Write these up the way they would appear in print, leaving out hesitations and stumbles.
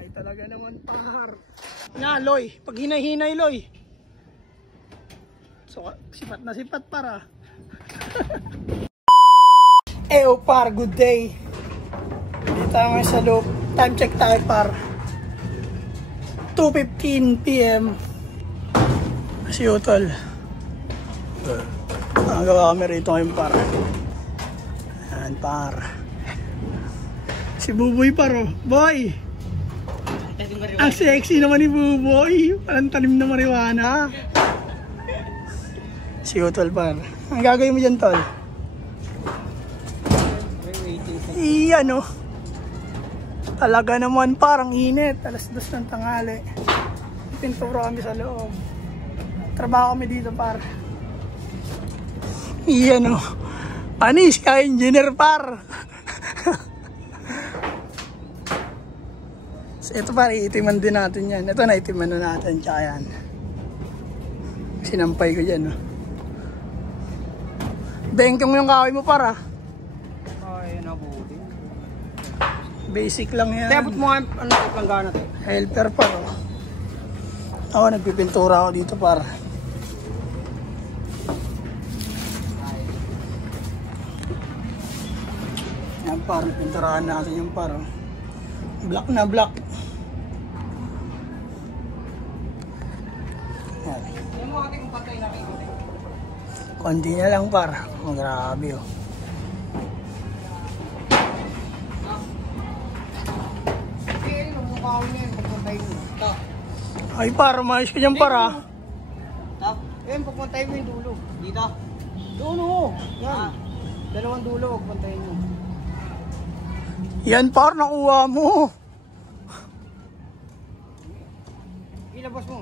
Ay talaga naman par. Na Loy, pag hinay-hinay Loy. So sipat na sipat para. Eyo par, good day. Dito tayo ngayon sa loop. Time check tayo par. 2:15 PM. Si Utol. Nagawa kami rito ngayon par. Ayan par. Si Buboy par oh. Boy! Ang sexy naman ni Buboy. Parang talim na marijuana. Si Utol par. Ang gagawin mo dyan tol? Iyan oh. Talaga naman parang init. Alas 2 ng tanghali. Pintura kami sa loob. Trabaho kami dito par. Iyan oh. Panis ka engineer par. So, ito par, iitiman din natin yan. Ito na itiman na natin. Tsaka yan. Sinampay ko dyan oh. Bengkong yung kaway mo para. Ay, nabuti. Basic lang yan. Tebot mo nga, ano lang gana to? Helper pa oh. Ako nagpipintura ako dito para. Yan para, pinturahan natin yung para. Black na black. Yan. Yan mo ating patay na kayo. Konti na lang para. Oh, grabe oh. Ay para, maayos ka dyan para. Eh, pagpuntayin mo yung dulo. Dito? Dulo! Yan. Dalawang dulo, pagpuntayin mo. Yan par, nakuha mo. Ilabas mo.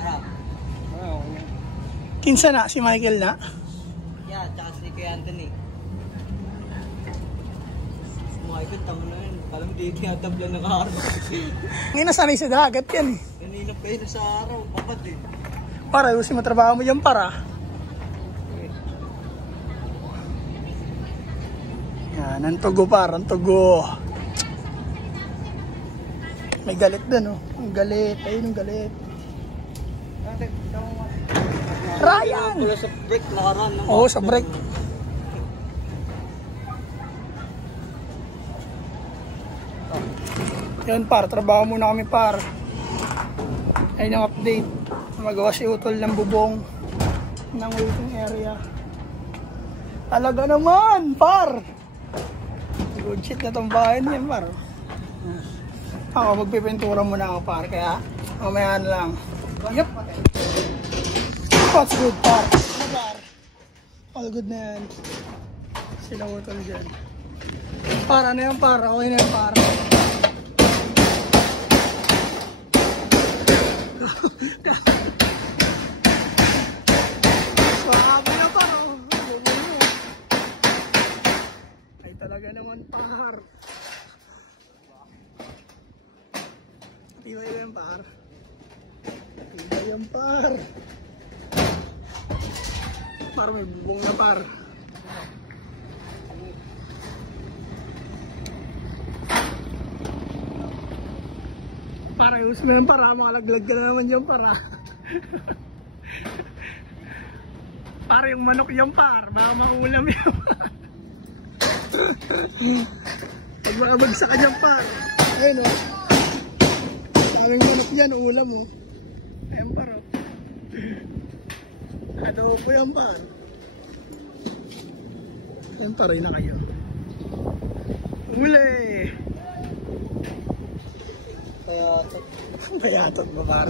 Harap. Kinsa na? Si Michael na? Yeah, tsaka si Kuya Anthony. Si Michael, tama na yun. Alam mo, di tinatabla ng araw. Ngayon nasanay sa dagat yan eh. Kanina pa yun sa araw, kapad eh. Para, ayusin mo trabaho mo dyan para. Yan, ang tugo par, ang tugo. May galit din oh. Ang galit, ayun ang galit. Ryan! Wala sa break, nakaraan. Oo, sa break. Yan par, trabaho muna kami par. Ayun ang update. Magawa si Utol ng bubong ng waiting area. Talaga naman par! Good shit na tong bahay niyan par. Ako magpipintura muna ako par, kaya mamaya lang. Yup! What's good par? Ano par? All good na yan. Sila Utol dyan. Para na yan par, okay na yan par. Swabe na par oh. Ay talaga naman par. Tibay yan par. Tibay yan par. Par may bubong na par. Para ayos mo yan para, makalaglag ka na naman dyan para. Para yung manok yan par, baka maulam yan. Pag makabagsak ka dyan par. Ayun o. Daming manok dyan, ulam o. Ayan par o. Adobo yan par. Ayan par, na kayo. Huli! Bayatot. Bayatot ba par?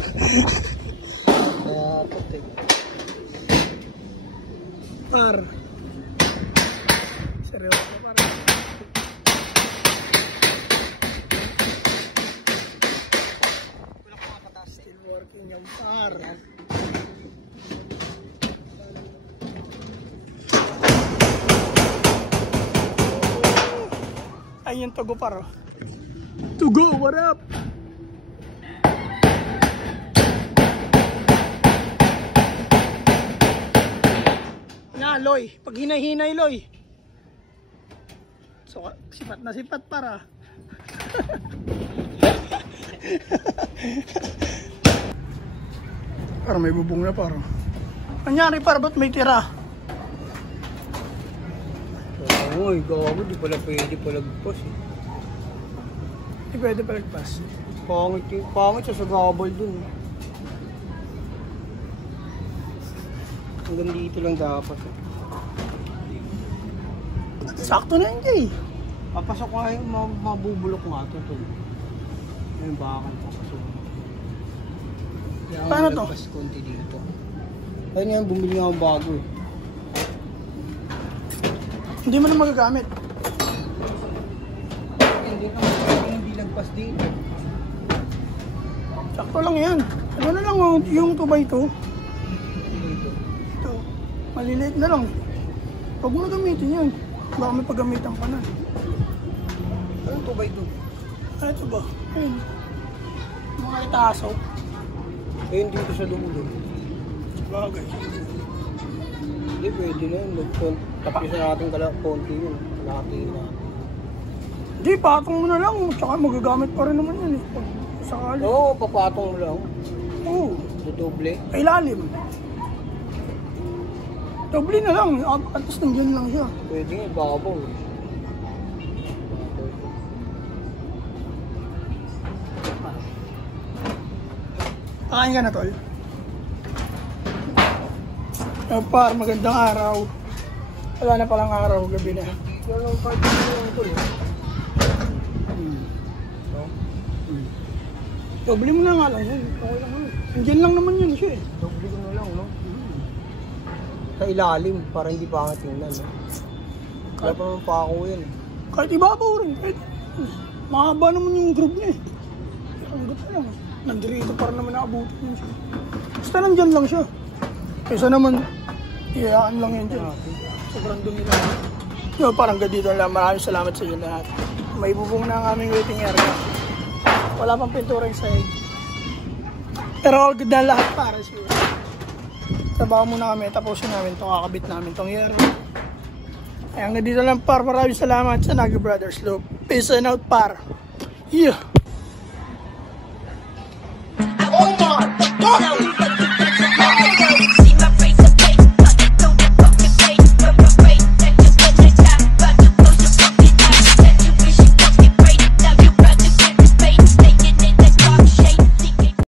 Bayatot eh. Par. Seryoso par. Wala ko makapatas. Still working yung par. Ay yung tugo par oh. Tugo, what up? Na Loy, pag hinay-hinay Loy. So, sipat na sipat para. Parang may bubong na parang. Anyari para ba't may tira? Oo, gago, di pala pwede palagpas eh. Hindi pwede palagpas. Pangit siya sa gabal dun. Hanggang dito lang dapat. Sakto na yun, Jay. Papasok ko nga yung mabubulok nga ito. Yung bakal papasok. Paano to? Lagpas konti dito. Ayun yan, bumili nga akong bago eh. Hindi mo na magagamit. Hindi lagpas dito. Sakto lang yan. Ano na lang yung 2x2. Ito. Maliliit na lang. Huwag mo na gamitin yan. Baka may paggamitan pa na. Anong 2x2? Ano ito ba? Ayun. Mga itaso. Ayun dito sa dulo. Bagay. Hindi pwede na yun. Tapos na natin konti yun. Kalahati na. Hindi, patong mo na lang. Tsaka magagamit pa rin naman yan eh. Pag sakali. Oo, papatong mo lang. Oo. Dodoble. Ay lalim. Doble na lang. At least nandiyan lang siya. Pwede nga, ibabaw eh. Kakain ka na, tol. Par, magandang araw. Wala na palang araw, gabi na. Pero pag lang ito eh. Doble mo na nga lang. Okay lang. Nandiyan lang naman yun siya eh. Doble ko na lang, no? Sa ilalim, para hindi pangit tingnan, no? Kaya pa naman pa ako yan. Kahit ibabaw rin. Kahit mahaba naman yung group niya eh. Ang ganda lang. Nandito para naman nakabuti yun siya. Basta nandyan lang siya. Kaysa naman, iyaan lang yan dyan. Sobrang dumi lang. Yo, parang ganito lang. Maraming salamat sa inyo lahat. May bubong na ang aming waiting area. Wala pang pintura yung side. Pero all good na lahat para siya. Trabaho muna kami. Tapusin namin itong kakabit namin itong year. Kaya hanggang dito lang par. Maraming salamat sa Nagi Brothers Loop. Peace and out par. Yeah! Oh my God!